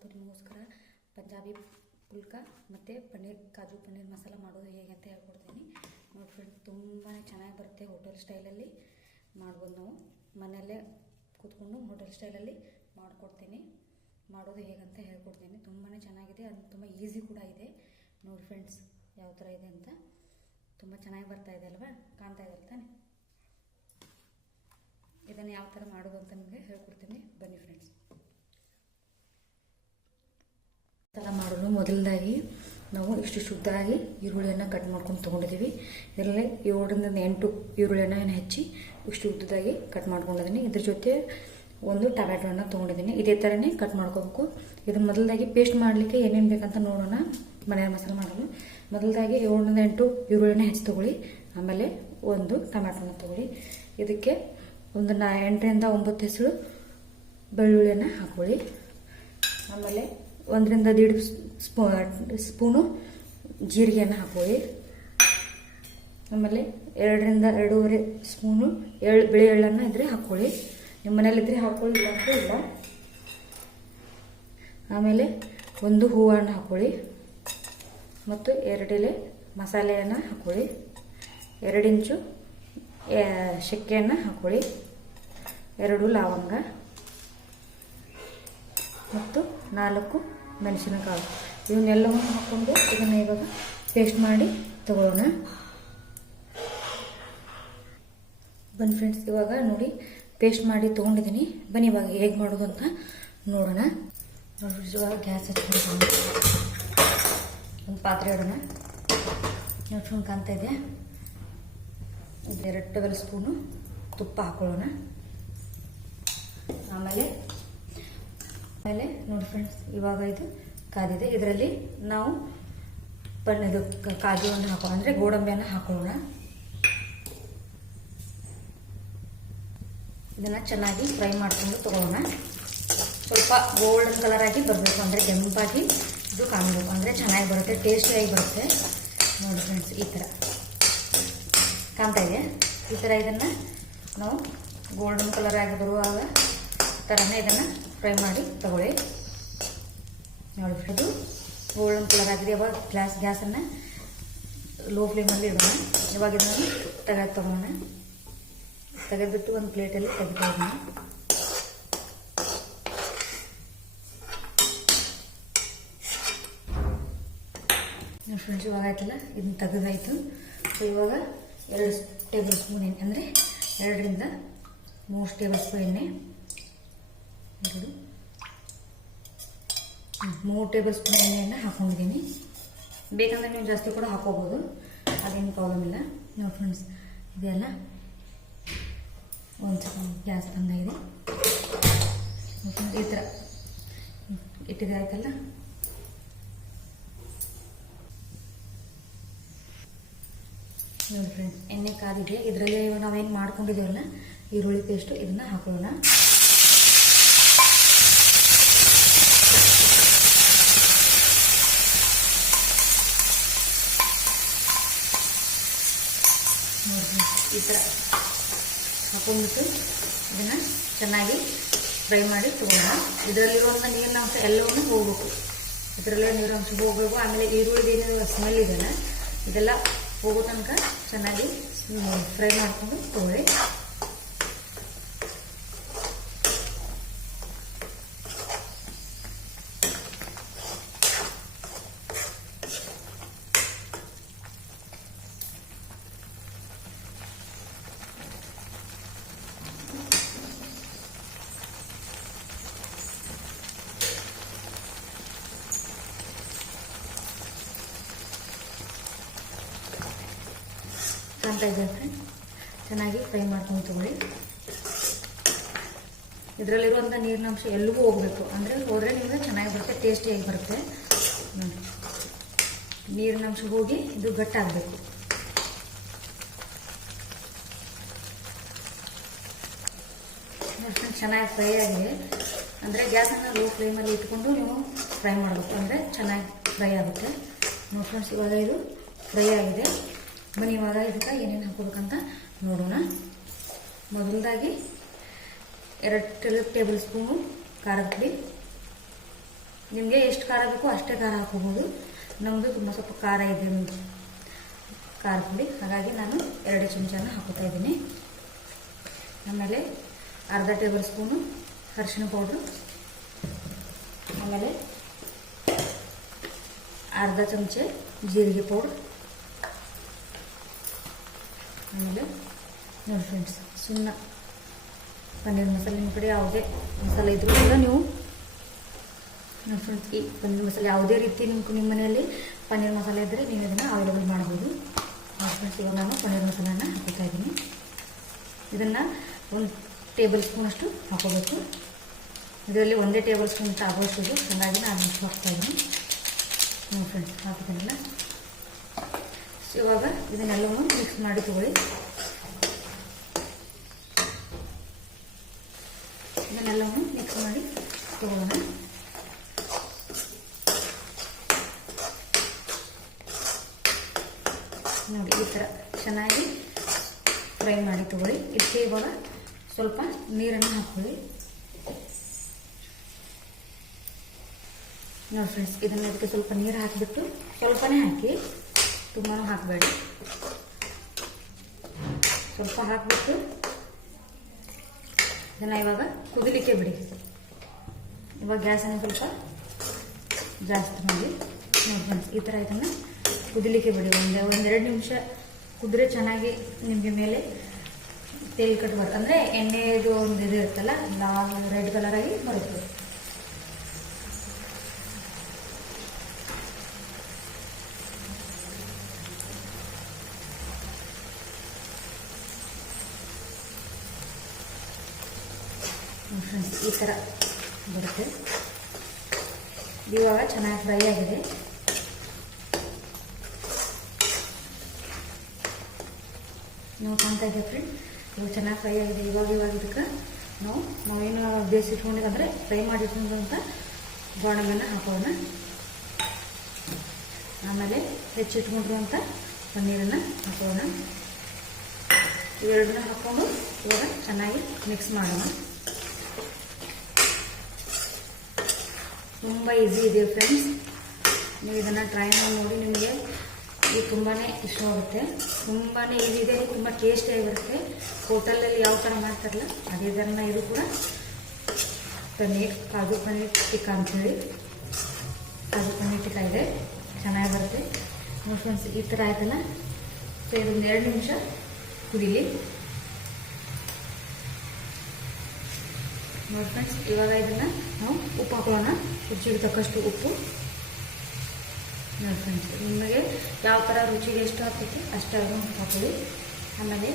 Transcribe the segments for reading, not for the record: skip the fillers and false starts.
ಇವತ್ತು ನಿಮಗೋಸ್ಕರ ಪಂಜಾಬಿ ಪುಲ್ಕ ಮತ್ತು ಕಾಜು ಪನ್ನೀರ್ ಮಸಾಲ ಮಾಡೋದು ಹೇಗೆ ಅಂತ ಹೇಳ್ಕೊಡ್ತೀನಿ ನೋಡಿ ಫ್ರೆಂಡ್ಸ್. ತುಂಬಾ ಚೆನ್ನಾಗಿ ಬರುತ್ತೆ. ಹೋಟೆಲ್ ಸ್ಟೈಲಲ್ಲಿ ಮಾಡ್ಬೋದು. ನಾವು ಮನೆಯಲ್ಲೇ ಕೂತ್ಕೊಂಡು ಹೋಟೆಲ್ ಸ್ಟೈಲಲ್ಲಿ ಮಾಡಿಕೊಡ್ತೀನಿ. ಮಾಡೋದು ಹೇಗಂತ ಹೇಳ್ಕೊಡ್ತೀನಿ. ತುಂಬಾ ಚೆನ್ನಾಗಿದೆ. ಅದು ತುಂಬ ಈಸಿ ಕೂಡ ಇದೆ. ನೋಡಿ ಫ್ರೆಂಡ್ಸ್ ಯಾವ ಥರ ಇದೆ ಅಂತ. ತುಂಬ ಚೆನ್ನಾಗಿ ಬರ್ತಾ ಇದೆ ಅಲ್ವಾ, ಕಾಣ್ತಾ ಇದೆ ತಾನೆ. ಇದನ್ನು ಯಾವ ಥರ ಮಾಡೋದು ಅಂತ ನಿಮಗೆ ಹೇಳ್ಕೊಡ್ತೀನಿ, ಬನ್ನಿ ಫ್ರೆಂಡ್ಸ್. ಥರ ಮಾಡಲು ಮೊದಲದಾಗಿ ನಾವು ಇಷ್ಟು ಶುದ್ಧವಾಗಿ ಈರುಳ್ಳಿಯನ್ನು ಕಟ್ ಮಾಡ್ಕೊಂಡು ತೊಗೊಂಡಿದ್ದೀವಿ. ಇದರಲ್ಲಿ 7ರಿಂದ 8 ಈರುಳ್ಳಿಯನ್ನು ಹೆಚ್ಚಿ ಇಷ್ಟು ಉದ್ದದಾಗಿ ಕಟ್ ಮಾಡ್ಕೊಂಡಿದ್ದೀನಿ. ಇದ್ರ ಜೊತೆ ಒಂದು ಟೊಮ್ಯಾಟೋವನ್ನು ತೊಗೊಂಡಿದ್ದೀನಿ. ಇದೇ ಥರನೇ ಕಟ್ ಮಾಡ್ಕೋಬೇಕು. ಇದನ್ನು ಮೊದಲದಾಗಿ ಪೇಸ್ಟ್ ಮಾಡಲಿಕ್ಕೆ ಏನೇನು ಬೇಕಂತ ನೋಡೋಣ. ಮನೆ ಮಸಾಲೆ ಮಾಡಲು ಮೊದಲದಾಗಿ 7ರಿಂದ 8 ಈರುಳ್ಳಿಯನ್ನು ಹೆಚ್ಚಿ ತೊಗೊಳ್ಳಿ. ಆಮೇಲೆ ಒಂದು ಟೊಮ್ಯಾಟೋನ ತೊಗೊಳ್ಳಿ. ಇದಕ್ಕೆ ಒಂದು 8ರಿಂದ 9 ಹೆಸರು ಬೆಳ್ಳುಳ್ಳಿಯನ್ನು ಹಾಕೊಳ್ಳಿ. ಆಮೇಲೆ 1ರಿಂದ 1.5 ಸ್ಪೂನು ಜೀರಿಗೆಯನ್ನು ಹಾಕೊಳ್ಳಿ. ಆಮೇಲೆ 2ರಿಂದ 2.5 ಸ್ಪೂನು ಬಿಳಿ ಎಳ್ಳನ್ನು ಇದ್ರೆ ಹಾಕ್ಕೊಳ್ಳಿ. ನಿಮ್ಮ ಮನೇಲಿದ್ರೆ ಹಾಕ್ಕೊಳ್ಳಿ, ಇಲ್ಲಂತೂ ಇಲ್ಲ. ಆಮೇಲೆ ಒಂದು ಹೂವನ್ನು ಹಾಕ್ಕೊಳ್ಳಿ ಮತ್ತು 2 ಎಲೆ ಮಸಾಲೆಯನ್ನು ಹಾಕ್ಕೊಳ್ಳಿ. 2 ಇಂಚು ಚಕ್ಕೆಯನ್ನು ಹಾಕ್ಕೊಳ್ಳಿ. 2 ಲವಂಗ ಮತ್ತು 4 ಮೆಣಸಿನಕಾಳು. ಇವನ್ನೆಲ್ಲವನ್ನು ಹಾಕ್ಕೊಂಡು ಇದನ್ನು ಇವಾಗ ಪೇಸ್ಟ್ ಮಾಡಿ ತಗೊಳ್ಳೋಣ. ಬನ್ನಿ ಫ್ರೆಂಡ್ಸ್, ಇವಾಗ ನೋಡಿ ಪೇಸ್ಟ್ ಮಾಡಿ ತೊಗೊಂಡಿದ್ದೀನಿ. ಬನ್ನಿ ಇವಾಗ ಹೇಗೆ ಮಾಡೋದು ಅಂತ ನೋಡೋಣ. ನೋಡಿ ಇವಾಗ ಗ್ಯಾಸ್ ಹಚ್ಕೊಂಡು ಒಂದು ಪಾತ್ರೆ ಇಡೋಣ. ನೋಡ್ಕೊಂಡು ಕಾಣ್ತಾ ಇದೆ. 2 ಟೇಬಲ್ ಸ್ಪೂನು ತುಪ್ಪ ಹಾಕೊಳ್ಳೋಣ. ಆಮೇಲೆ ನೋಡಿ ಫ್ರೆಂಡ್ಸ್, ಇವಾಗ ಇದು ಕಾದಿದೆ. ಇದರಲ್ಲಿ ನಾವು ಇದು ಕಾಜುವನ್ನು ಹಾಕೋಣ, ಅಂದರೆ ಗೋಡಂಬಿಯನ್ನು ಹಾಕೊಳ್ಳೋಣ. ಇದನ್ನು ಚೆನ್ನಾಗಿ ಫ್ರೈ ಮಾಡ್ಕೊಂಡು ತಗೊಳ್ಳೋಣ. ಸ್ವಲ್ಪ ಗೋಲ್ಡನ್ ಕಲರ್ ಆಗಿ ಬರಬೇಕು, ಅಂದರೆ ಕೆಂಪಾಗಿ ಇದು ಕಾಣಬೇಕು, ಅಂದರೆ ಚೆನ್ನಾಗಿ ಬರುತ್ತೆ, ಟೇಸ್ಟಿಯಾಗಿ ಬರುತ್ತೆ. ನೋಡಿ ಫ್ರೆಂಡ್ಸ್, ಈ ಥರ ಕಾಣ್ತಾ ಇದೆ. ಈ ಥರ ಇದನ್ನು ನಾವು ಗೋಲ್ಡನ್ ಕಲರ್ ಆಗಿ ಬರುವಾಗ ಥರನೇ ಇದನ್ನು ಫ್ರೈ ಮಾಡಿ ತಗೊಳ್ಳಿ. ನೋಡಿ ಇದು ಗೋಲ್ಡನ್ ಕಲರ್ ಆಗಿದೆ. ಇವಾಗ ಗ್ಯಾಸನ್ನು ಲೋ ಫ್ಲೇಮಲ್ಲಿ ಇಡೋಣ. ಇವಾಗ ಇದನ್ನು ತಗೊಳ್ಳೋಣ. ತೆಗೆದ್ಬಿಟ್ಟು ಒಂದು ಪ್ಲೇಟಲ್ಲಿ ತೆಗಿತಾ ಇದ್ದೀನಿ. ಫ್ರೆಂಡ್ಸ್, ಇವಾಗ ಆಯ್ತಲ್ಲ, ಇದನ್ನು ತೆಗೆದಾಯಿತು. ಸೊ ಇವಾಗ 2 ಟೇಬಲ್ ಸ್ಪೂನ್ ಎಣ್ಣೆ, ಅಂದರೆ 2ರಿಂದ 3 ಟೇಬಲ್ ಸ್ಪೂನ್ ಎಣ್ಣೆ, 3 ಟೇಬಲ್ ಸ್ಪೂನ್ ಎಣ್ಣೆಯನ್ನು ಹಾಕೊಂಡಿದ್ದೀನಿ. ಬೇಕಂದರೆ ನೀವು ಜಾಸ್ತಿ ಕೂಡ ಹಾಕೋಬೋದು, ಅದೇನು ಪ್ರಾಬ್ಲಮ್ ಇಲ್ಲ. ನೋಡಿ ಫ್ರೆಂಡ್ಸ್, ಇದೆಲ್ಲ ಒಂದು ಸೆಕೆಂಡ್ ಗ್ಯಾಸ್ ಬಂದಾಗಿದೆ. ಈ ಥರ ಇಟ್ಟಿದೆ ಆಯ್ತಲ್ಲ. ನೋಡಿ ಫ್ರೆಂಡ್ಸ್, ಎಣ್ಣೆ ಕಾದಿದೆ. ಇದರಲ್ಲಿ ನಾವೇನು ಮಾಡ್ಕೊಂಡಿದ್ದೀವಲ್ಲ ಈರುಳ್ಳಿ ಪೇಸ್ಟು, ಇದನ್ನು ಹಾಕೊಳ್ಳೋಣ. ಈ ಥರ ಹಾಕೊಂಡ್ಬಿಟ್ಟು ಇದನ್ನು ಚೆನ್ನಾಗಿ ಫ್ರೈ ಮಾಡಿ ತಗೊಳ್ಳೋಣ. ಇದರಲ್ಲಿರುವಂಥ ನೀರಿನ ಅಂಶ ಎಲ್ಲವನ್ನೂ ಹೋಗಬೇಕು. ಇದರಲ್ಲೇ ನೀರಿನ ಅಂಶ ಹೋಗಬೇಕು. ಆಮೇಲೆ ಈರುಳ್ಳಿ ಏನಿದೆ ಸ್ಮೆಲ್ ಇದೆಯಲ್ಲ, ಇದೆಲ್ಲ ಹೋಗೋ ತನಕ ಚೆನ್ನಾಗಿ ಫ್ರೈ ಮಾಡಿಕೊಂಡು ತಗೊಳ್ಳಿ. ಕಾಣ್ತಾ ಇದೆ ಫ್ರೆಂಡ್ಸ್, ಚೆನ್ನಾಗಿ ಫ್ರೈ ಮಾಡ್ಕೊಂಡು ತಗೊಳ್ಳಿ. ಇದರಲ್ಲಿರುವಂಥ ನೀರಿನ ಅಂಶ ಎಲ್ಲಿಗೂ ಹೋಗಬೇಕು, ಅಂದರೆ ಹೋದರೆ ನಿಮಗೆ ಚೆನ್ನಾಗಿ ಬರುತ್ತೆ, ಟೇಸ್ಟಿಯಾಗಿ ಬರುತ್ತೆ. ನೀರಿನ ಅಂಶ ಹೋಗಿ ಇದು ಗಟ್ಟಾಗಬೇಕು. ಚೆನ್ನಾಗಿ ಫ್ರೈ ಆಗಿದೆ. ಅಂದರೆ ಗ್ಯಾಸನ್ನು ಲೋ ಫ್ಲೇಮಲ್ಲಿ ಇಟ್ಕೊಂಡು ನೀವು ಫ್ರೈ ಮಾಡಬೇಕು, ಅಂದರೆ ಚೆನ್ನಾಗಿ ಫ್ರೈ ಆಗುತ್ತೆ. ನೋಡಿ ಫ್ರೆಂಡ್ಸ್, ಇವಾಗ ಇದು ಫ್ರೈ ಆಗಿದೆ. ಬನ್ನಿ ಇವಾಗ ಇದಕ್ಕೆ ಏನೇನು ಹಾಕೋಬೇಕಂತ ನೋಡೋಣ. ಮೊದಲದಾಗಿ 2 ಟೇಬಲ್ ಸ್ಪೂನು ಖಾರದ ಪುಡಿ, ನಿಮಗೆ ಎಷ್ಟು ಖಾರ ಬೇಕೋ ಅಷ್ಟೇ ಖಾರ ಹಾಕೋಬೋದು. ನಮ್ಮದು ತುಂಬ ಸ್ವಲ್ಪ ಖಾರ ಇದೆ ಖಾರ ಪುಡಿ, ಹಾಗಾಗಿ ನಾನು 2 ಚಮಚನ ಹಾಕೋತಾ ಇದ್ದೀನಿ. ಆಮೇಲೆ ಅರ್ಧ ಟೇಬಲ್ ಸ್ಪೂನು ಅರಿಶಿಣ ಪೌಡ್ರು, ಆಮೇಲೆ ಅರ್ಧ ಚಮಚೆ ಜೀರಿಗೆ ಪೌಡ್ರ್, ಆಮೇಲೆ ನೋಡಿ ಫ್ರೆಂಡ್ಸ್ ಸುಮ್ಮನೆ ಪನ್ನೀರ್ ಮಸಾಲೆ. ನಿಮ್ಮ ಕಡೆ ಯಾವುದೇ ಮಸಾಲೆ ಇದ್ರೂ ಕೂಡ ನೀವು ನೋಡಿ ಫ್ರೆಂಡ್ಸ್, ಈ ಪನ್ನೀರ್ ಮಸಾಲೆ ಯಾವುದೇ ರೀತಿ ನಿಮ್ಮ ಮನೆಯಲ್ಲಿ ಪನ್ನೀರ್ ಮಸಾಲೆ ಇದ್ದರೆ ನೀವು ಇದನ್ನು ಅವೈಲೇಬಲ್ ಮಾಡ್ಬೋದು. ನೋಡಿ ಫ್ರೆಂಡ್ಸ್, ಇವಾಗ ನಾನು ಪನ್ನೀರ್ ಮಸಾಲೆನ ಹಾಕೋತಾ ಇದ್ದೀನಿ. ಇದನ್ನು 1 ಟೇಬಲ್ ಸ್ಪೂನಷ್ಟು ಹಾಕೋಬೇಕು. ಇದರಲ್ಲಿ 1 ಟೇಬಲ್ ಸ್ಪೂನ್ ಆಗೋಷ್ಟು, ಹಾಗಾಗಿ ನಾನು ಅಷ್ಟು ಹಾಕ್ತಾ ಇದ್ದೀನಿ. ನೋಡಿ ಫ್ರೆಂಡ್ಸ್, ಹಾಕಿದ್ದೀನಲ್ಲ. ಇವಾಗ ಇದನ್ನೆಲ್ಲವೂ ಮಿಕ್ಸ್ ಮಾಡಿ ತಗೊಳ್ಳಿ. ಇದನ್ನೆಲ್ಲವೂ ಮಿಕ್ಸ್ ಮಾಡಿ ತಗೊಳ್ಳೋಣ. ನೋಡಿ ಈ ಥರ ಚೆನ್ನಾಗಿ ಫ್ರೈ ಮಾಡಿ ತಗೊಳ್ಳಿ. ಇದಕ್ಕೆ ಇವಾಗ ಸ್ವಲ್ಪ ನೀರನ್ನು ಹಾಕೊಳ್ಳಿ. ನೋಡಿ ಫ್ರೆಂಡ್ಸ್, ಇದಕ್ಕೆ ಸ್ವಲ್ಪ ನೀರು ಹಾಕಿಬಿಟ್ಟು ಸ್ವಲ್ಪನೇ ಹಾಕಿ, ತುಂಬಾ ಹಾಕಬೇಡಿ. ಸ್ವಲ್ಪ ಹಾಕಿಬಿಟ್ಟು ಇದನ್ನು ಇವಾಗ ಕುದಿಲಿಕ್ಕೆ ಬಿಡಿ. ಇವಾಗ ಗ್ಯಾಸನ್ನು ಸ್ವಲ್ಪ ಜಾಸ್ತಿ ಮಾಡಿ. ನೋಡಿ ಫ್ರೆಂಡ್ಸ್, ಈ ಥರ ಇದನ್ನು ಕುದಿಲಿಕ್ಕೆ ಬಿಡಿ. 1-2 ನಿಮಿಷ ಕುದ್ರೆ ಚೆನ್ನಾಗಿ ನಿಮಗೆ ಮೇಲೆ ತೇಲ್ ಕಟ್ ಬರುತ್ತೆ. ಅಂದರೆ ಎಣ್ಣೆದು ಒಂದು ಇದು ಇರುತ್ತಲ್ಲ, ಲಾಲ್ ರೆಡ್ ಕಲರಾಗಿ ಬರುತ್ತೆ. ಫ್ರೆಂಡ್ಸ್, ಈ ಥರ ಬರುತ್ತೆ. ಇವಾಗ ಚೆನ್ನಾಗಿ ಫ್ರೈ ಆಗಿದೆ. ನಾವು ಕಾಣ್ತಾ ಇದ್ದೀವಿ ಫ್ರೆಂಡ್, ಇವಾಗ ಚೆನ್ನಾಗಿ ಫ್ರೈ ಆಗಿದೆ. ಇವಾಗ ಇದಕ್ಕೆ ನಾವೇನು ಬೇಯಿಸಿಟ್ಕೊಂಡಿದ್ರೆ ಫ್ರೈ ಮಾಡಿಟ್ಕೊಂಡಂಥ ಗೋಡಂಬಿನ ಹಾಕೋಣ. ಆಮೇಲೆ ಹೆಚ್ಚಿಟ್ಕೊಂಡಿರುವಂಥ ಪನ್ನೀರನ್ನು ಹಾಕೋಣ. ಇವೆರಡನ್ನ ಹಾಕ್ಕೊಂಡು ಇವಾಗ ಚೆನ್ನಾಗಿ ಮಿಕ್ಸ್ ಮಾಡೋಣ. ತುಂಬ ಈಸಿ ಇದೆ ಫ್ರೆಂಡ್ಸ್, ನೀವು ಇದನ್ನು ಟ್ರೈ ಮಾಡಿ ನೋಡಿ. ನಿಮಗೆ ಇದು ತುಂಬಾ ಇಷ್ಟವಾಗುತ್ತೆ. ತುಂಬಾ ಈಸಿ ಇದೆ, ತುಂಬ ಟೇಸ್ಟಿಯಾಗಿರುತ್ತೆ. ಹೋಟೆಲಲ್ಲಿ ಯಾವ ಥರ ಮಾಡ್ತಾರಲ್ಲ ಅದೇ ಥರನ ಇದು ಕೂಡ ಪನ್ನೀರ್, ಕಾಜು ಪನ್ನೀರ್ ಟಿಕ್ಕಾ ಅಂಥೇಳಿ. ಕಾಜು ಪನ್ನೀರ್ ಟಿಕ್ಕಾ ಇದೆ, ಚೆನ್ನಾಗಿ ಬರುತ್ತೆ. ನೋಡಿ ಫ್ರೆಂಡ್ಸ್, ಈ ಥರ ಆಯ್ತಲ್ಲ. ಸೊ ಇದೊಂದು 2 ನಿಮಿಷ ಕುದೀಲಿ. ನೋಡಿ ಫ್ರೆಂಡ್ಸ್, ಇವಾಗ ಇದನ್ನು ನಾವು ಉಪ್ಪು ಹಾಕೊಳ್ಳೋಣ. ರುಚಿಗೆ ತಕ್ಕಷ್ಟು ಉಪ್ಪು. ನೋಡಿ ಫ್ರೆಂಡ್ಸ್, ನಿಮಗೆ ಯಾವ ಥರ ರುಚಿಗೆ ಎಷ್ಟು ಹಾಕುತ್ತೆ ಅಷ್ಟನ್ನು ಹಾಕೊಳ್ಳಿ. ಆಮೇಲೆ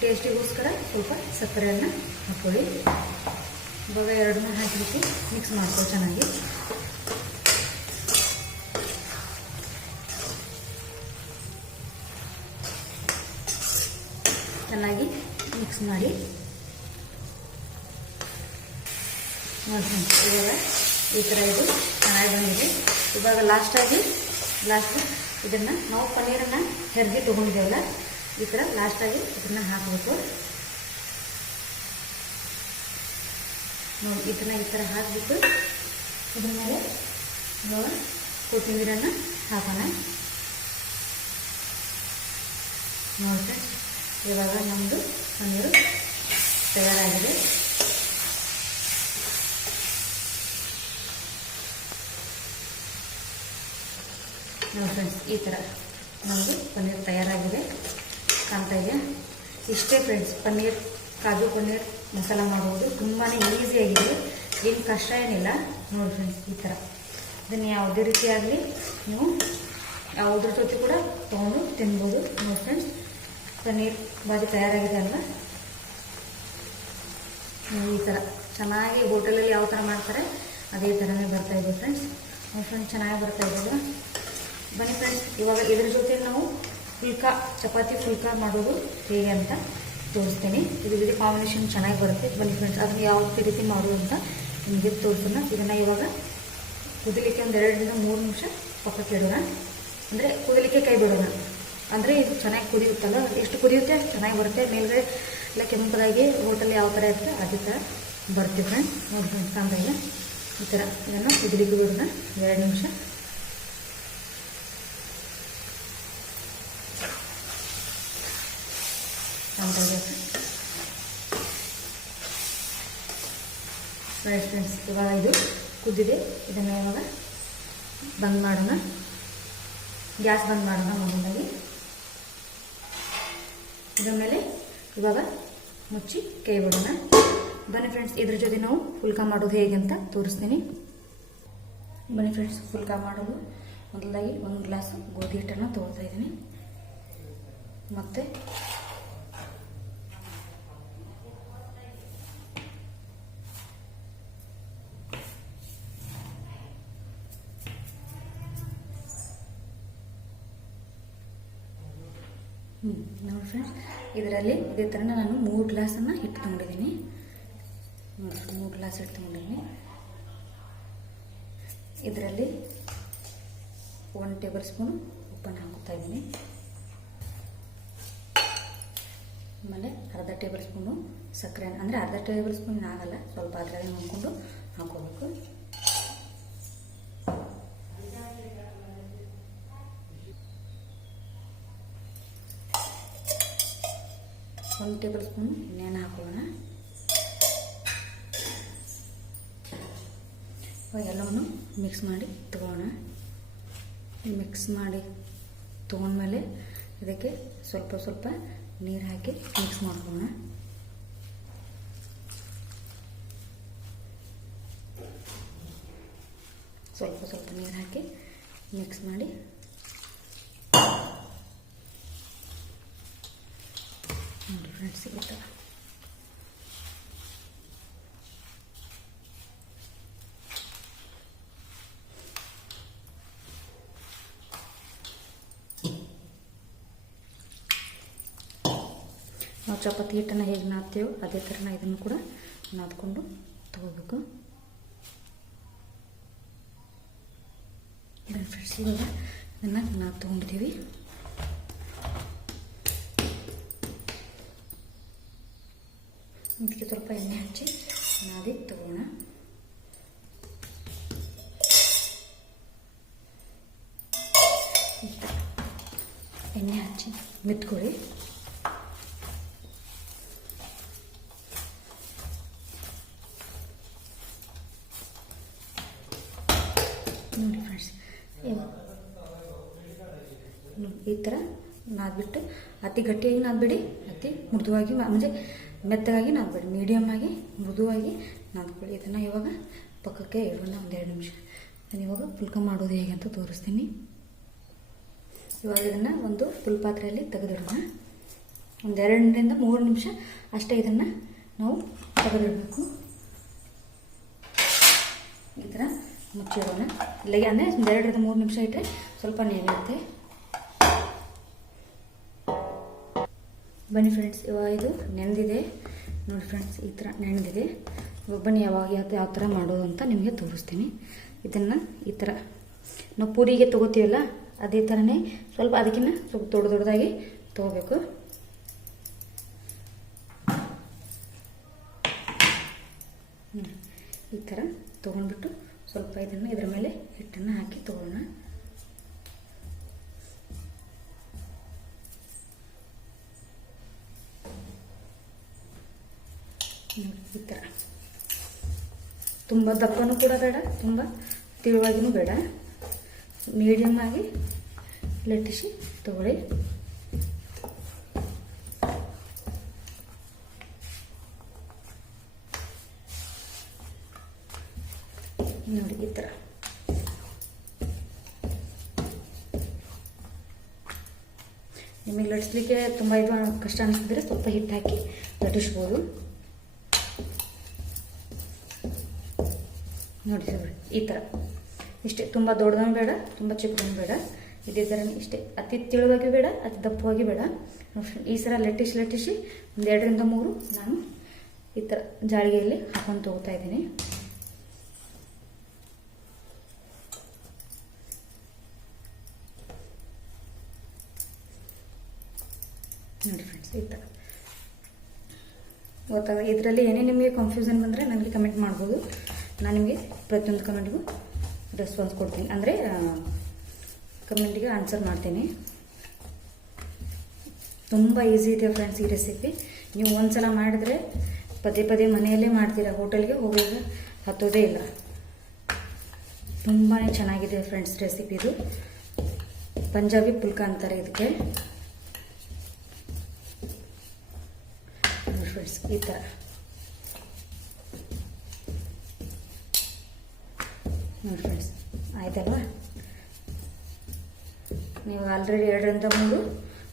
ಟೇಸ್ಟಿಗೋಸ್ಕರ ಸ್ವಲ್ಪ ಸಕ್ಕರೆಯನ್ನು ಹಾಕೊಳ್ಳಿ. ಇವಾಗ ಎರಡನ್ನೂ ಹಾಕಿಬಿಟ್ಟು ಮಿಕ್ಸ್ ಮಾಡ್ಕೊಳ್ಳಿ ಚೆನ್ನಾಗಿ. ಚೆನ್ನಾಗಿ ಮಿಕ್ಸ್ ಮಾಡಿ. ನೋಡಿ ಫ್ರೆಂಡ್ಸ್, ಇವಾಗ ಈ ಥರ ಇದು ಚೆನ್ನಾಗಿ ಬಂದಿದೆ. ಇವಾಗ ಲಾಸ್ಟ್ ಇದನ್ನು ನಾವು ಪನ್ನೀರನ್ನು ಹೆರ್ಗಿ ತೊಗೊಂಡಿದ್ದೇವಲ್ಲ, ಈ ಥರ ಲಾಸ್ಟಾಗಿ ಇದನ್ನು ಹಾಕಬೇಕು. ನೋಡಿ ಈ ಥರ ಹಾಕಿಬಿಟ್ಟು ಇದ್ರ ಮೇಲೆ ಇವಾಗ ಕೊತ್ತಂಬರಿಯನ್ನು ಹಾಕೋಣ. ನೋಡಿ ಫ್ರೆಂಡ್ಸ್, ಇವಾಗ ನಮ್ಮದು ಪನ್ನೀರು ತಯಾರಾಗಿದೆ. ನೋಡಿ ಫ್ರೆಂಡ್ಸ್, ಈ ಥರ ನಮ್ಮದು ಪನ್ನೀರ್ ತಯಾರಾಗಿದೆ, ಕಾಣ್ತಾ ಇದೆ. ಇಷ್ಟೇ ಫ್ರೆಂಡ್ಸ್, ಪನ್ನೀರ್ ಕಾಜು ಪನ್ನೀರ್ ಮಸಾಲ ಮಾಡೋದು ತುಂಬಾ ಈಸಿಯಾಗಿದೆ, ಏನು ಕಷ್ಟ ಏನಿಲ್ಲ. ನೋಡಿ ಫ್ರೆಂಡ್ಸ್, ಈ ಥರ ಇದನ್ನು ಯಾವುದೇ ರೀತಿಯಾಗಲಿ ನೀವು ಯಾವುದ್ರ ಜೊತೆ ಕೂಡ ತೊಗೊಂಡು ತಿನ್ಬೋದು. ನೋಡಿ ಫ್ರೆಂಡ್ಸ್, ಪನ್ನೀರ್ ಬಾಜಿ ತಯಾರಾಗಿದೆ ಅಲ್ವಾ. ಈ ಥರ ಚೆನ್ನಾಗಿ ಹೋಟೆಲಲ್ಲಿ ಯಾವ ಥರ ಮಾಡ್ತಾರೆ ಅದೇ ಥರನೇ ಬರ್ತಾಯಿದೆ ಫ್ರೆಂಡ್ಸ್. ನೋಡಿ ಫ್ರೆಂಡ್ಸ್, ಚೆನ್ನಾಗಿ ಬರ್ತಾಯಿದೆ. ಬನ್ನಿ ಫ್ರೆಂಡ್ಸ್, ಇವಾಗ ಇದ್ರ ಜೊತೆ ನಾವು ಚಪಾತಿ ಫುಲ್ಕಾ ಮಾಡೋದು ಹೇಗೆ ಅಂತ ತೋರಿಸ್ತೀನಿ. ಇದು ಕಾಂಬಿನೇಷನ್ ಚೆನ್ನಾಗಿ ಬರುತ್ತೆ. ಬನ್ನಿ ಫ್ರೆಂಡ್ಸ್, ಅದನ್ನು ಯಾವ ರೀತಿ ಮಾಡೋದು ಅಂತ ನಿಮಗೆ ತೋರಿಸೋಣ. ಇದನ್ನು ಇವಾಗ ಕುದಿಲಿಕ್ಕೆ ಒಂದು 2-3 ನಿಮಿಷ ಪಕ್ಕಕ್ಕೆ ಇಡೋಣ. ಅಂದರೆ ಕುದಿಲಿಕ್ಕೆ ಕೈ ಬಿಡೋಣ. ಅಂದರೆ ಇದು ಚೆನ್ನಾಗಿ ಕುದಿಯುತ್ತಲ್ಲ, ಎಷ್ಟು ಕುದಿಯುತ್ತೆ ಅಷ್ಟು ಚೆನ್ನಾಗಿ ಬರುತ್ತೆ. ಮೇಲ್ಗಡೆ ಎಲ್ಲ ಕೆಂಪದಾಗಿ ಹೋಟೆಲ್ ಯಾವ ಥರ ಇರುತ್ತೆ ಅದೇ ಥರ ಬರ್ತೀವಿ ಫ್ರೆಂಡ್ಸ್. ನೋಡಿ ಫ್ರೆಂಡ್ಸ್, ಕಾಣ್ತಾ ಇಲ್ಲ. ಈ ಥರ ಇದನ್ನು ಕುದಿಲಿಕ್ಕೆ ಬಿಡೋಣ 2 ನಿಮಿಷ. ಫ್ರೆಂಡ್ಸ್, ಇವಾಗ ಇದು ಕುದ್ದಿದೆ. ಇದನ್ನು ಇವಾಗ ಬಂದ್ ಮಾಡೋಣ, ಗ್ಯಾಸ್ ಬಂದ್ ಮಾಡೋಣ ಮೊದಲಾಗಿ. ಇದರ ಮೇಲೆ ಇವಾಗ ಮುಚ್ಚಿ ಕೈ ಬಿಡೋಣ. ಬನ್ನಿ ಫ್ರೆಂಡ್ಸ್, ಇದ್ರ ಜೊತೆ ನಾವು ಫುಲ್ಕಾ ಮಾಡೋದು ಹೇಗೆ ಅಂತ ತೋರಿಸ್ತೀನಿ. ಬನ್ನಿ ಫ್ರೆಂಡ್ಸ್, ಫುಲ್ಕಾ ಮಾಡೋದು ಮೊದಲಾಗಿ 1 ಗ್ಲಾಸ್ ಗೋಧಿ ಹಿಟ್ಟನ್ನು ತೊಗೊಳ್ತಾ ಇದ್ದೀನಿ. ಮತ್ತು ನೋಡಿ ಫ್ರೆಂಡ್ಸ್, ಇದರಲ್ಲಿ ಇದೇ ಥರ ನಾನು 3 ಗ್ಲಾಸನ್ನು ಹಿಟ್ಟು ತೊಗೊಂಡಿದ್ದೀನಿ. ನೋಡಿ, 3 ಗ್ಲಾಸ್ ಹಿಟ್ಟು ತೊಗೊಂಡಿದ್ದೀನಿ. ಇದರಲ್ಲಿ 1 ಟೇಬಲ್ ಸ್ಪೂನು ಉಪ್ಪನ್ನು ಹಾಕುತ್ತಾ ಇದ್ದೀನಿ. ಆಮೇಲೆ ಅರ್ಧ ಟೇಬಲ್ ಸ್ಪೂನು ಸಕ್ಕರೆ, ಅಂದರೆ ಅರ್ಧ ಟೇಬಲ್ ಸ್ಪೂನ್ ಆಗಲ್ಲ, ಸ್ವಲ್ಪ ಅದರಲ್ಲಿ ನೋಡಿಕೊಂಡು ಹಾಕೋಬೇಕು. ಒಂದು ಟೇಬಲ್ ಸ್ಪೂನ್ ಎಣ್ಣೆಯನ್ನು ಹಾಕೋಣ. ಎಲ್ಲವನ್ನು ಮಿಕ್ಸ್ ಮಾಡಿ ತಗೋಣ. ಮಿಕ್ಸ್ ಮಾಡಿ ತೊಗೊಂಡ್ಮೇಲೆ ಇದಕ್ಕೆ ಸ್ವಲ್ಪ ಸ್ವಲ್ಪ ನೀರು ಹಾಕಿ ಮಿಕ್ಸ್ ಮಾಡ್ಕೊಳ್ಳೋಣ. ಸ್ವಲ್ಪ ಸ್ವಲ್ಪ ನೀರು ಹಾಕಿ ಮಿಕ್ಸ್ ಮಾಡಿ ನೋಡಿ ಫ್ರೆಂಡ್ಸ್, ಈ ಥರ ನಾವು ಚಪಾತಿ ಹಿಟ್ಟನ್ನು ಹೇಗೆ ನಾದ್ತೇವೋ ಅದೇ ಥರ ಇದನ್ನು ಕೂಡ ನಾದ್ಕೊಂಡು ತಗೋಬೇಕು. ಫ್ರೆಂಡ್ಸ್, ಇವಾಗ ಇದನ್ನು ನಾದ್ ತೊಗೊಂಡಿದ್ದೀವಿ. ಇದಕ್ಕೆ ಸ್ವಲ್ಪ ಎಣ್ಣೆ ಹಚ್ಚಿ ನಾದಿ ತಗೋಣ. ಎಣ್ಣೆ ಹಚ್ಚಿ ಮೆತ್ಕೊಳ್ಳಿ. ನೋಡಿ ಫ್ರೆಂಡ್ಸ್, ಈ ಥರ ನಾದ್ಬಿಟ್ಟು ಅತಿ ಗಟ್ಟಿಯಾಗಿ ನಾದ್ಬೇಡಿ, ಅತಿ ಮೃದುವಾಗಿ ಅಂದರೆ ಮೆತ್ತಗಾಗಿ ನಾದ್ಬೇಡಿ, ಮೀಡಿಯಮ್ ಆಗಿ ಮೃದುವಾಗಿ ನಾದ್ಕೊಳ್ಳಿ. ಇದನ್ನು ಇವಾಗ ಪಕ್ಕಕ್ಕೆ ಇಡೋಣ 1-2 ನಿಮಿಷ. ನಾನು ಇವಾಗ ಫುಲ್ಕಾ ಮಾಡೋದು ಹೇಗೆ ಅಂತ ತೋರಿಸ್ತೀನಿ. ಇವಾಗ ಇದನ್ನು ಒಂದು ಫುಲ್ ಪಾತ್ರೆಯಲ್ಲಿ ತೆಗೆದಿಡೋಣ. 2-3 ನಿಮಿಷ ಅಷ್ಟೇ ಇದನ್ನು ನಾವು ತೆಗೆದಿಡಬೇಕು. ಈ ಥರ ಮುಚ್ಚಿಡೋಣ. ಇಲ್ಲಿಗೆ ಅಂದರೆ 2-3 ನಿಮಿಷ ಇಟ್ಟರೆ ಸ್ವಲ್ಪ ನೆನೆಯುತ್ತೆ. ಬನ್ನಿ ಫ್ರೆಂಡ್ಸ್, ಇವಾಗ ಇದು ನೆನೆದಿದೆ. ನೋಡಿ ಫ್ರೆಂಡ್ಸ್, ಈ ಥರ ನೆನೆದಿದೆ. ಇವಾಗ ಬನ್ನಿ ಯಾವ ಥರ ಮಾಡೋದು ಅಂತ ನಿಮಗೆ ತೋರಿಸ್ತೀನಿ. ಇದನ್ನು ಈ ಥರ ನಾವು ಪೂರಿಗೆ ತೊಗೋತೀವಲ್ಲ ಅದೇ ಥರನೇ ಸ್ವಲ್ಪ ಅದಕ್ಕಿಂತ ಸ್ವಲ್ಪ ದೊಡ್ಡದಾಗಿ ತೊಗೋಬೇಕು. ಈ ಥರ ತೊಗೊಂಡ್ಬಿಟ್ಟು ಸ್ವಲ್ಪ ಇದನ್ನು ಇದರ ಮೇಲೆ ಹಿಟ್ಟನ್ನು ಹಾಕಿ ತೊಗೊಳ್ಳೋಣ. ಈ ಥರ ತುಂಬ ದಪ್ಪನೂ ಕೂಡ ಬೇಡ, ತುಂಬ ತಿಳುವಾಗಿನೂ ಬೇಡ, ಮೀಡಿಯಮ್ ಆಗಿ ಲಟ್ಟಿಸಿ ತಗೊಳ್ಳಿ. ನೋಡಿ ಈ ಥರ ನಿಮಗೆ ಲಟ್ಟಿಸ್ಲಿಕ್ಕೆ ತುಂಬ ಇದು ಕಷ್ಟ ಅನಿಸಿದ್ರೆ ಸ್ವಲ್ಪ ಹಿಟ್ಟು ಹಾಕಿ ಲಟ್ಟಿಸ್ಬೋದು. ನೋಡಿ ಸರ್, ಈ ಥರ ಇಷ್ಟೇ, ತುಂಬ ದೊಡ್ಡದೂ ಬೇಡ, ತುಂಬ ಚಿಕ್ಕದೂ ಬೇಡ, ಇದೇ ಥರ ಇಷ್ಟೇ, ಅತಿ ತಿಳುವಾಗಿ ಬೇಡ, ಅತಿ ದಪ್ಪವಾಗಿ ಬೇಡ. ಈ ಸಲ ಲಟ್ಟಿಸಿ 2-3 ನಾನು ಈ ಥರ ಜಾಳಿಗೆಯಲ್ಲಿ ಹಾಕೊಂಡು ತಗೋತಾ ಇದ್ದೀನಿ. ನೋಡಿ ಫ್ರೆಂಡ್ಸ್, ಈ ಥರ ಗೊತ್ತಾಗ. ಇದರಲ್ಲಿ ಏನೇ ನಿಮಗೆ ಕನ್ಫ್ಯೂಷನ್ ಬಂದರೆ ನನಗೆ ಕಮೆಂಟ್ ಮಾಡ್ಬೋದು, ನಾನು ನಿಮಗೆ ಪ್ರತಿಯೊಂದು ಕಮೆಂಟ್ಗೂ ರೆಸ್ಪಾನ್ಸ್ ಕೊಡ್ತೀನಿ, ಅಂದರೆ ಕಮೆಂಟಿಗೆ ಆನ್ಸರ್ ಮಾಡ್ತೀನಿ. ತುಂಬ ಈಸಿ ಇದೆ ಫ್ರೆಂಡ್ಸ್ ಈ ರೆಸಿಪಿ. ನೀವು ಒಂದ್ಸಲ ಮಾಡಿದ್ರೆ ಪದೇ ಪದೇ ಮನೆಯಲ್ಲೇ ಮಾಡ್ತೀರಾ, ಹೋಟೆಲ್ಗೆ ಹೋಗೋದು ಹತ್ತೋದೇ ಇಲ್ಲ. ತುಂಬಾ ಚೆನ್ನಾಗಿದೆ ಫ್ರೆಂಡ್ಸ್ ರೆಸಿಪಿ. ಇದು ಪಂಜಾಬಿ ಪುಲ್ಕ ಅಂತಾರೆ ಇದಕ್ಕೆ. ಫ್ರೆಂಡ್ಸ್ ಈ ಥರ ನೋಡಿ ಫ್ರೆಂಡ್ಸ್, ಆಯ್ತಲ್ವ? ನೀವು ಆಲ್ರೆಡಿ 2-3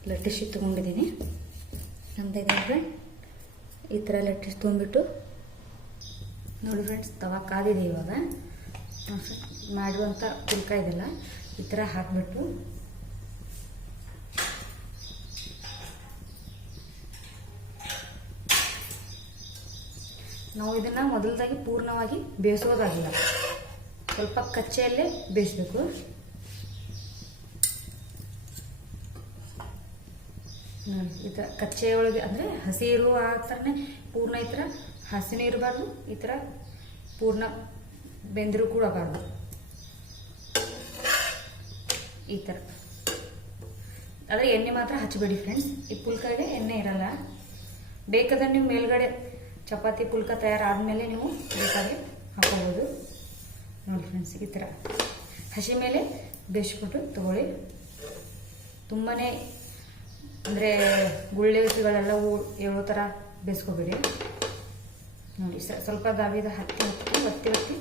ಲಟ್ಟಿಸಿ ತೊಗೊಂಡಿದ್ದೀನಿ ಅಂತ ಇದೆ ಫ್ರೆಂಡ್. ಈ ಥರ ಲಟ್ಟಿಸಿ ತೊಗೊಂಡ್ಬಿಟ್ಟು ನೋಡಿ ಫ್ರೆಂಡ್ಸ್, ತವಾ ಕಾದಿದೆ. ಇವಾಗ ಮಾಡುವಂಥ ಪುಲ್ಕ ಇದೆಲ್ಲ ಈ ಥರ ಹಾಕಿಬಿಟ್ಟು ನಾವು ಇದನ್ನು ಮೊದಲದಾಗಿ ಪೂರ್ಣವಾಗಿ ಬೇಯಿಸೋದಾಗಿಲ್ಲ, ಸ್ವಲ್ಪ ಕಚ್ಚೆಯಲ್ಲೇ ಬೇಯಿಸಬೇಕು. ನೋಡಿ ಈ ಥರ ಕಚ್ಚೆ ಒಳಗೆ, ಅಂದರೆ ಹಸಿ ಇರುವ ಆ ಥರನೇ ಪೂರ್ಣ ಈ ಥರ ಹಸಿನೂ ಇರಬಾರ್ದು, ಈ ಥರ ಪೂರ್ಣ ಬೆಂದರೂ ಕೂಡ ಬಾರ್ದು. ಈ ಥರ ಆದರೆ ಎಣ್ಣೆ ಮಾತ್ರ ಹಚ್ಚಬೇಡಿ ಫ್ರೆಂಡ್ಸ್. ಈ ಪುಲ್ಕಾಗೆ ಎಣ್ಣೆ ಇರಲ್ಲ. ಬೇಕಾದ್ರೆ ನೀವು ಮೇಲ್ಗಡೆ ಚಪಾತಿ ಪುಲ್ಕ ತಯಾರಾದಮೇಲೆ ನೀವು ಬೇಕಾದರೆ ಹಾಕೋಬೋದು. ನೋಡಿ ಫ್ರೆಂಡ್ಸ್, ಈ ಥರ ಹಸಿ ಮೇಲೆ ಬೇಯಿಸ್ಬಿಟ್ಟು ತಗೊಳ್ಳಿ. ತುಂಬಾ ಅಂದರೆ ಗುಳ್ಳೆಗಳೆಲ್ಲ ಏಳೋ ಥರ ಬೇಯಿಸ್ಕೋಬೇಡಿ. ನೋಡಿ ಸ್ವಲ್ಪ ದಾವಿದ ಒತ್ತಿ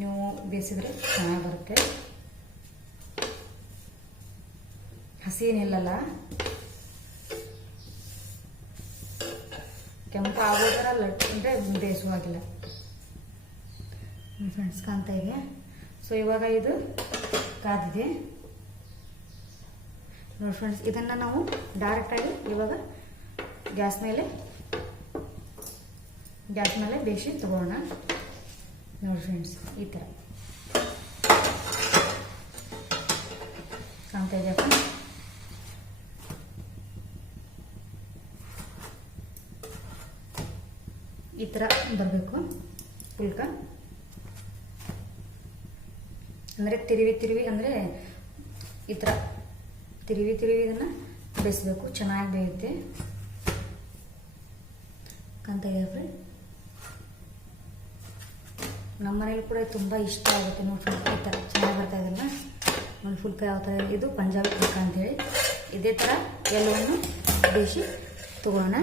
ನೀವು ಬೇಯಿಸಿದ್ರೆ ಚೆನ್ನಾಗಿ ಬರುತ್ತೆ. ಹಸಿ ಏನಿಲ್ಲಲ್ಲ, ಕೆಂಪು ಆಗೋ ಥರ ಅಂದರೆ ಬೇಯಿಸುವಾಗಿಲ್ಲ ಫ್ರೆಂಡ್ಸ್. ಕಾಣ್ತಾ ಇದೆ. ಸೊ ಇವಾಗ ಇದು ಕಾದಿದೆ ನೋಡಿ ಫ್ರೆಂಡ್ಸ್. ಇದನ್ನು ನಾವು ಡೈರೆಕ್ಟಾಗಿ ಇವಾಗ ಗ್ಯಾಸ್ ಮೇಲೆ ಬೇಯಿಸಿ ತಗೋಣ. ನೋಡಿ ಫ್ರೆಂಡ್ಸ್, ಈ ಥರ ಕಾಣ್ತಾ ಇದೆಯಪ್ಪ. ಈ ಥರ ಬರಬೇಕು ಪುಲ್ಕ. ಅಂದರೆ ತಿರುವಿ ಅಂದರೆ ಈ ಥರ ತಿರುವಿ ಇದನ್ನು ಬೇಯಿಸ್ಬೇಕು, ಚೆನ್ನಾಗಿ ಬೇಯುತ್ತೆ. ಕಾಣ್ತಾ ಇದೆಯಾ ಫ್ರೆಂಡ್? ನಮ್ಮ ಮನೇಲಿ ಕೂಡ ತುಂಬ ಇಷ್ಟ ಆಗುತ್ತೆ ನೋಡಿ. ಈ ಥರ ಚೆನ್ನಾಗಿ ಬರ್ತಾ ಇದೆಲ್ಲ ನೋಡಿ. ಪುಲ್ಕ ಯಾವ ಥರ, ಇದು ಪಂಜಾಬಿ ಪುಲ್ಕ ಅಂತೇಳಿ. ಇದೇ ಥರ ಎಲ್ಲವನ್ನು ಬೇಯಿಸಿ ತಗೊಳ್ಳೋಣ.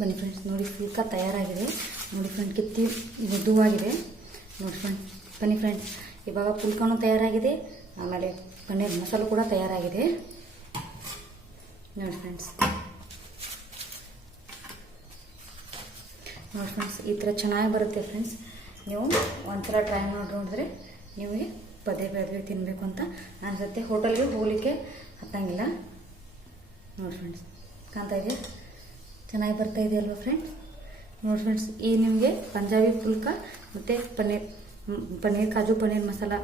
ಬನ್ನಿ ಫ್ರೆಂಡ್ಸ್, ನೋಡಿ ಪುಲ್ಕ ತಯಾರಾಗಿದೆ. ನೋಡಿ ಫ್ರೆಂಡ್, ಕಿತ್ತಿ ಮೃದುವಾಗಿದೆ ನೋಡಿ ಫ್ರೆಂಡ್. ಬನ್ನಿ ಫ್ರೆಂಡ್ಸ್, ಇವಾಗ ಪುಲ್ಕನೂ ತಯಾರಾಗಿದೆ, ಆಮೇಲೆ ಪನ್ನೀರ್ ಮಸಾಲೆ ಕೂಡ ತಯಾರಾಗಿದೆ ನೋಡಿ ಫ್ರೆಂಡ್ಸ್. ನೋಡಿ ಫ್ರೆಂಡ್ಸ್, ಈ ಥರ ಚೆನ್ನಾಗಿ ಬರುತ್ತೆ ಫ್ರೆಂಡ್ಸ್. ನೀವು ಒಂದ್ಸಲ ಟ್ರೈ ಮಾಡಿ ನೋಡಿದ್ರೆ ನಿಮಗೆ ಪದೇ ಪದೇ ತಿನ್ನಬೇಕು ಅಂತ ಅನಿಸುತ್ತೆ. ಹೋಟೆಲ್ಗೆ ಹೋಗಲಿಕ್ಕೆ ಹತ್ತಂಗಿಲ್ಲ ನೋಡಿ ಫ್ರೆಂಡ್ಸ್. ಕಾಣ್ತಾ ಇದೆ, ಚೆನ್ನಾಗಿ ಬರ್ತಾ ಇದೆ ಅಲ್ವಾ ಫ್ರೆಂಡ್ಸ್? ನೋಡಿ ಫ್ರೆಂಡ್ಸ್, ಈ ನಿಮಗೆ ಪಂಜಾಬಿ ಪುಲ್ಕ ಮತ್ತು ಪನ್ನೀರ್ ಕಾಜು ಪನ್ನೀರ್ ಮಸಾಲ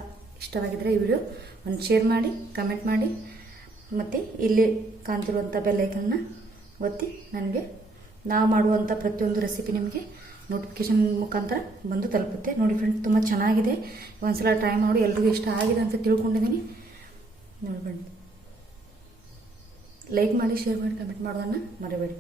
ಇಷ್ಟವಾಗಿದ್ದರೆ ಈ ವಿಡಿಯೋ ಒಂದು ಶೇರ್ ಮಾಡಿ, ಕಮೆಂಟ್ ಮಾಡಿ, ಮತ್ತು ಇಲ್ಲಿ ಕಾಣ್ತಿರುವಂಥ ಬೆಲ್ ಐಕನ್ನ ಒತ್ತಿ ನನಗೆ ನಾವು ಮಾಡುವಂಥ ಪ್ರತಿಯೊಂದು ರೆಸಿಪಿ ನಿಮಗೆ ನೋಟಿಫಿಕೇಶನ್ ಮುಖಾಂತರ ಬಂದು ತಲುಪುತ್ತೆ. ನೋಡಿ ಫ್ರೆಂಡ್ಸ್, ತುಂಬ ಚೆನ್ನಾಗಿದೆ. ಒಂದ್ಸಲ ಟ್ರೈ ಮಾಡಿ, ಎಲ್ರಿಗೂ ಇಷ್ಟ ಆಗಿದೆ ಅಂತ ತಿಳ್ಕೊಂಡಿದ್ದೀನಿ. ನೋಡಿ ಫ್ರೆಂಡ್ಸ್, ಲೈಕ್ ಮಾಡಿ, ಶೇರ್ ಮಾಡಿ, ಕಮೆಂಟ್ ಮಾಡೋದನ್ನು ಮರಿಬೇಡಿ.